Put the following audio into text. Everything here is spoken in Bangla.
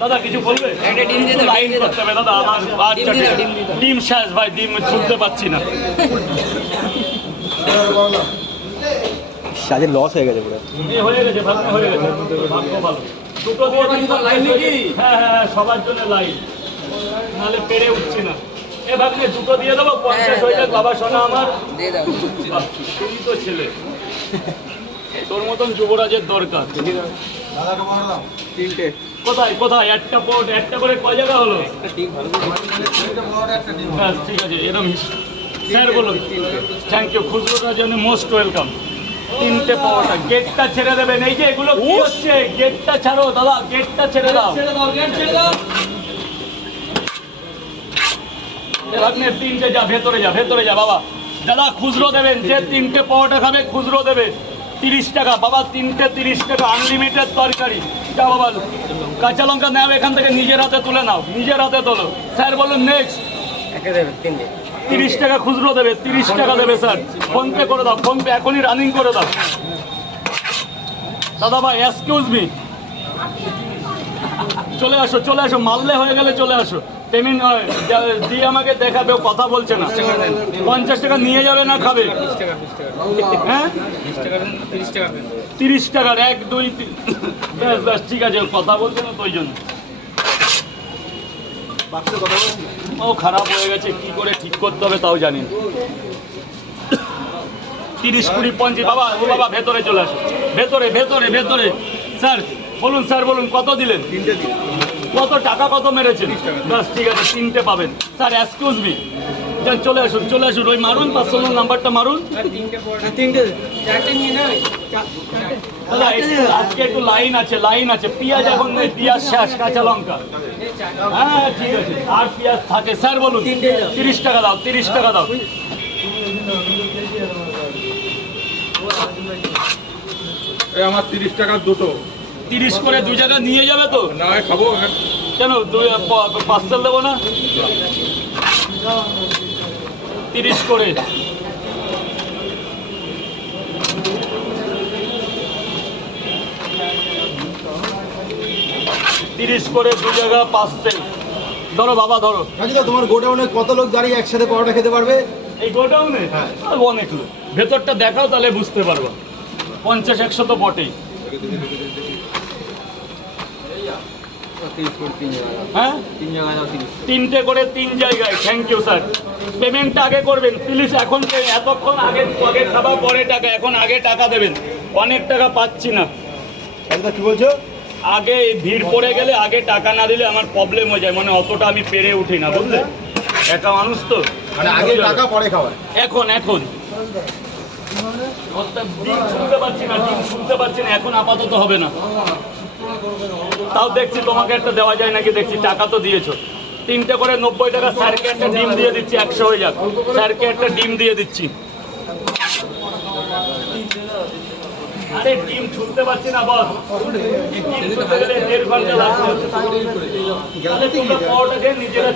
দাদা কিছু বলবে? লাইন করতে হবে দাদা, আমার আচ্ছা ডিম শেষ ভাই, ডিম ছুটতে পারছি না। সাজের লস হয়ে গেছে পুরো। হয়ে গেছে ভাগ্য, হয়ে গেছে ভাগ্য ভালো। দুটো দিয়ে লাইন নাকি? হ্যাঁ হ্যাঁ সবার জন্য লাইন, নাহলে পেরে উঠছি না। এ ভাগ্নে দুটো দিয়ে দেবো, 50 হয়ে যাক বাবা সোনা আমার। তুই তো ছেলে, তোর মতন যুবরাজের দরকার। তিনটে কোথায় কোথায়? একটা পোর্ট, একটা করে কয় জায়গা হলো? ব্যাস ঠিক আছে, এরকম স্যার বলুন। থ্যাংক ইউ, খুচরোটার জন্য মোস্ট ওয়েলকাম। তিনটে পাওয়াটা, গেটটা ছেড়ে দেবেন। এই যে এগুলো কি হচ্ছে, গেটটা ছাড়ো দাদা, গেটটা ছেড়ে দাও। আপনি তিনটে যা, ভেতরে যা, ভেতরে যা বাবা। দাদা খুচরো দেবেন, যে তিনটে পাওয়াটা খাবে খুচরো দেবে 30 টাকা বাবা, তিনটে 30 টাকা, আনলিমিটেড তরকারি। যা বাবা, কাঁচা লঙ্কা নাও এখান থেকে, নিজের হাতে তুলে নাও, নিজের হাতে তোলো। স্যার বলুন নেক্সট। 30 টাকা খুচরো দেবে, 30 টাকা দেবে স্যার। ফোনপে করে দাও, ফোনপে এখনই রানিং করে দাও। দাদা ভাই এক্সকিউজ মি, চলে আসো চলে আসো, মারলে হয়ে গেলে চলে আসো। পেমেন্ট দিয়ে আমাকে দেখাবে, কথা বলছে না। 50 টাকা নিয়ে যাবে না খাবে? হ্যাঁ 30 টাকার 1 2 3 ব্যাস ব্যাস ঠিক আছে, কথা বলছে না তো ওই জন্য। ও খারাপ হয়ে গেছে, কি করে ঠিক করতে হবে তাও জানি না। 30 20 50 বাবা, ও বাবা ভেতরে চলে আসো, ভেতরে ভেতরে ভেতরে। স্যার বলুন, স্যার বলুন কত দিলেন? কত টাকা কত মেরেছেন? বাস ঠিক আছে, তিনটে পাবেন। স্যার এক্সকিউজ মি, চলে আসুন চলে আসুন, ওই মারুন 500 নাম্বারটা মারুন। দাদা আজকে একটু লাইন আছে, লাইন আছে। পেঁয়াজ এখন নেই, পেঁয়াজ শেষ, কাঁচা লঙ্কা। হ্যাঁ ঠিক আছে, আর পেঁয়াজ থাকে। স্যার বলুন 30 টাকা দাও, 30 টাকা দাও। আমার 30 টাকার দুটো। 30 করে 2 জায়গা নিয়ে যাবে তো? না খাবো কেন, পার্সেল দেবো না? 30 করে। তিরিশ করে 2 জায়গা পার্সেল। ধরো বাবা ধরো। তোমার গোডাউনে কত লোক দাঁড়িয়ে একসাথে পরোটা খেতে পারবে? এই গোডাউনে অনেক লোক। ভেতরটা দেখাও তাহলে বুঝতে পারবো। 50 100 তো বটেই। হ্যাঁ তিনটে করে 3 জায়গায়। Thank you sir. পেমেন্টটা আগে করবেন প্লিজ, এখন এতক্ষণ আগে আগে খাবা পরে টাকা, এখন আগে টাকা দেবেন। অনেক টাকা পাচ্ছি না। কি বলছো? আগে ভিড় পড়ে গেলে আগে টাকা না দিলে আমার প্রবলেম হয়ে যায়, মানে অতটা আমি পেরে উঠি না বুঝলে, একা মানুষ তো। মানে আগে টাকা পরে খাবার। এখন এখন ডিম শুনতে পাচ্ছি না, ডিম শুনতে পাচ্ছি না, এখন আপাতত হবে না। তাও দেখছি তোমাকে একটা দেওয়া যায় নাকি দেখছি, টাকা তো দিয়েছো। 3টে করে 90 টাকা। স্যারকে একটা ডিম দিয়ে দিচ্ছি, 100 হয়ে যাক। স্যারকে একটা ডিম দিয়ে দিচ্ছি। আরে ডিম ছুলতে পারছি না বস, ডিম ছুলতে গেলে 1.5 ঘন্টা লাগবে। তাহলে তোমরা পরোটা খেয়ে নিজেরা